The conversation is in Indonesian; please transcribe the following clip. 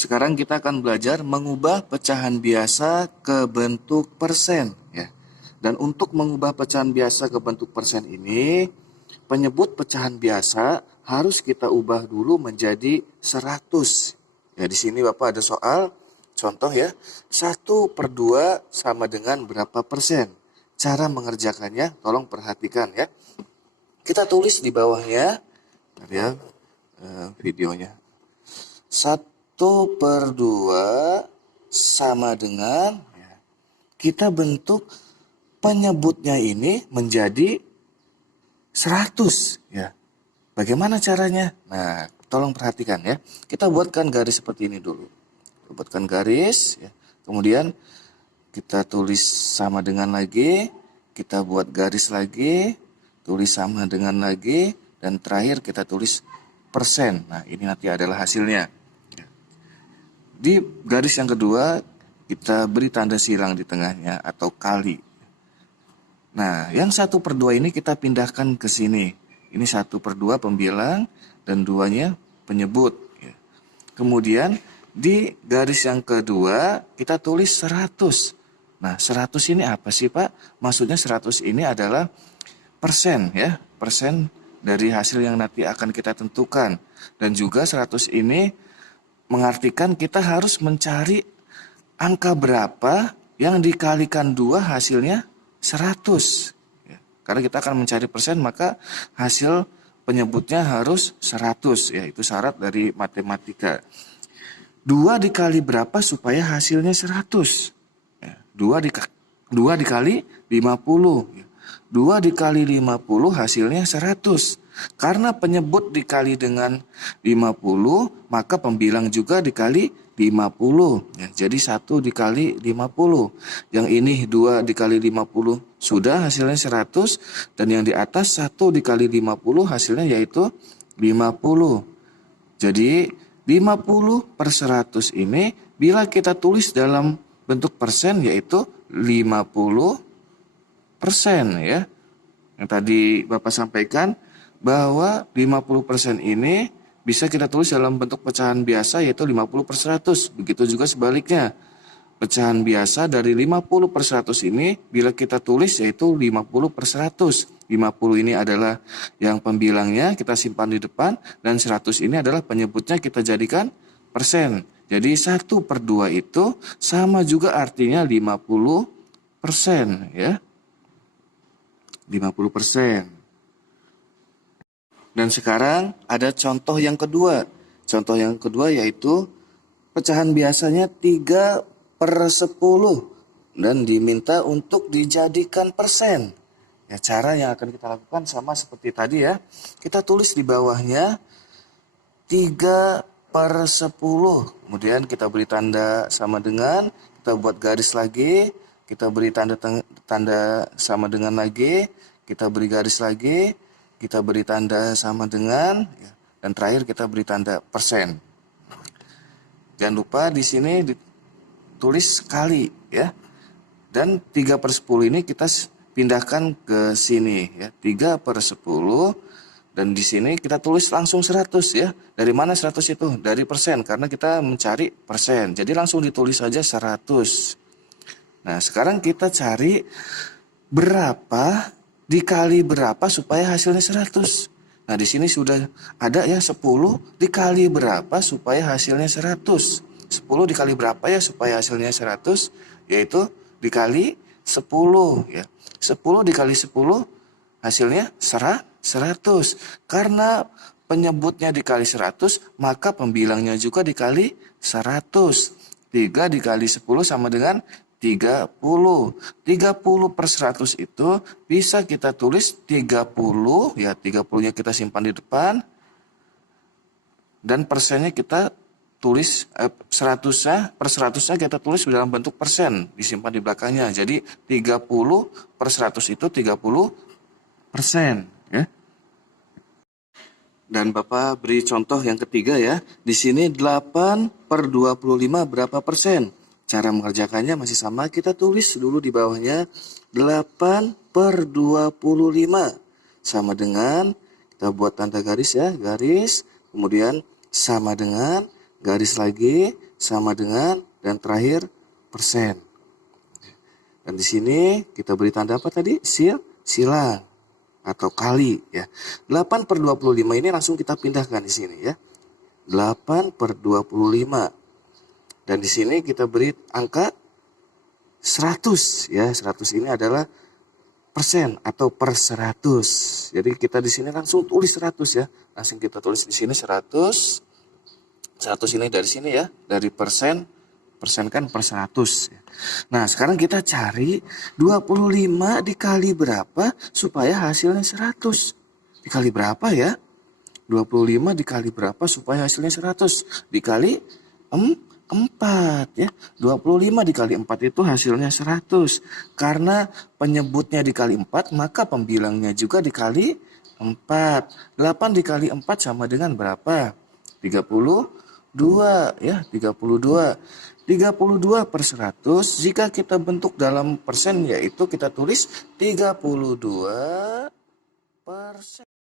Sekarang kita akan belajar mengubah pecahan biasa ke bentuk persen ya. Dan untuk mengubah pecahan biasa ke bentuk persen ini, penyebut pecahan biasa harus kita ubah dulu menjadi 100. Ya, di sini Bapak ada soal contoh ya. 1/2 sama dengan berapa persen? Cara mengerjakannya tolong perhatikan ya. Kita tulis di bawahnya ya, videonya. 1/2 sama dengan ya, kita bentuk penyebutnya ini menjadi 100 ya. Bagaimana caranya? Nah, tolong perhatikan ya. Kita buatkan garis seperti ini dulu. Kita buatkan garis ya. Kemudian kita tulis sama dengan lagi, kita buat garis lagi, tulis sama dengan lagi, dan terakhir kita tulis persen. Nah, ini nanti adalah hasilnya. Di garis yang kedua, kita beri tanda silang di tengahnya atau kali. Nah, yang 1/2 ini kita pindahkan ke sini. Ini 1/2 pembilang dan 2-nya penyebut. Kemudian di garis yang kedua, kita tulis 100. Nah, 100 ini apa sih Pak? Maksudnya 100 ini adalah persen ya. Persen dari hasil yang nanti akan kita tentukan. Dan juga 100 ini mengartikan kita harus mencari angka berapa yang dikalikan 2 hasilnya 100. Ya, karena kita akan mencari persen maka hasil penyebutnya harus 100. Ya, itu syarat dari matematika. 2 dikali berapa supaya hasilnya 100? Ya, 2 dikali 50. Ya. 2 dikali 50 hasilnya 100. Karena penyebut dikali dengan 50, maka pembilang juga dikali 50. Ya, jadi 1 dikali 50. Yang ini 2 dikali 50 sudah hasilnya 100. Dan yang di atas 1 dikali 50 hasilnya yaitu 50. Jadi 50/100 ini bila kita tulis dalam bentuk persen yaitu 50% ya. Yang tadi Bapak sampaikan bahwa 50% ini bisa kita tulis dalam bentuk pecahan biasa yaitu 50/100. Begitu juga sebaliknya. Pecahan biasa dari 50/100 ini bila kita tulis yaitu 50/100. 50 ini adalah yang pembilangnya kita simpan di depan dan 100 ini adalah penyebutnya kita jadikan persen. Jadi 1/2 itu sama juga artinya 50% ya. 50%. Dan sekarang ada contoh yang kedua. Contoh yang kedua yaitu pecahan biasanya 3/10 dan diminta untuk dijadikan persen. Ya, cara yang akan kita lakukan sama seperti tadi ya. Kita tulis di bawahnya 3/10. Kemudian kita beri tanda sama dengan, kita buat garis lagi, kita beri tanda sama dengan lagi, kita beri garis lagi, kita beri tanda sama dengan, dan terakhir kita beri tanda persen. Jangan lupa di sini ditulis kali ya. Dan 3/10 ini kita pindahkan ke sini ya. 3/10 dan di sini kita tulis langsung 100 ya. Dari mana 100 itu? Dari persen karena kita mencari persen. Jadi langsung ditulis saja 100. Nah, sekarang kita cari berapa dikali berapa supaya hasilnya 100. Nah, di sini sudah ada ya 10 dikali berapa supaya hasilnya 100. 10 dikali berapa ya supaya hasilnya 100? Yaitu dikali 10 ya. 10 dikali 10 hasilnya 100. Karena penyebutnya dikali 100, maka pembilangnya juga dikali 100. 3 dikali 10 sama dengan 30. 30/100 itu bisa kita tulis 30 ya, 30-nya kita simpan di depan dan persennya kita tulis 100-nya kita tulis dalam bentuk persen disimpan di belakangnya. Jadi 30/100 itu 30% ya. Dan Bapak beri contoh yang ketiga ya. Di sini 8/25 berapa persen? Cara mengerjakannya masih sama, kita tulis dulu di bawahnya 8/25 sama dengan, kita buat tanda garis ya, garis, kemudian sama dengan garis lagi, sama dengan, dan terakhir persen. Dan di sini kita beri tanda apa tadi? Silang atau kali ya. 8/25 ini langsung kita pindahkan di sini ya. 8/25. Dan di sini kita beri angka 100 ya. 100 ini adalah persen atau per 100. Jadi kita di sini langsung tulis 100 ya. Langsung kita tulis di sini 100. 100 ini dari sini ya, dari persen kan per 100. Nah, sekarang kita cari 25 dikali berapa supaya hasilnya 100. Dikali berapa ya? 25 dikali berapa supaya hasilnya 100? Dikali 4 ya. 25 dikali 4 itu hasilnya 100. Karena penyebutnya dikali 4, maka pembilangnya juga dikali 4. 8 dikali 4 sama dengan berapa? 32 ya, 32. 32/100 jika kita bentuk dalam persen yaitu kita tulis 32%.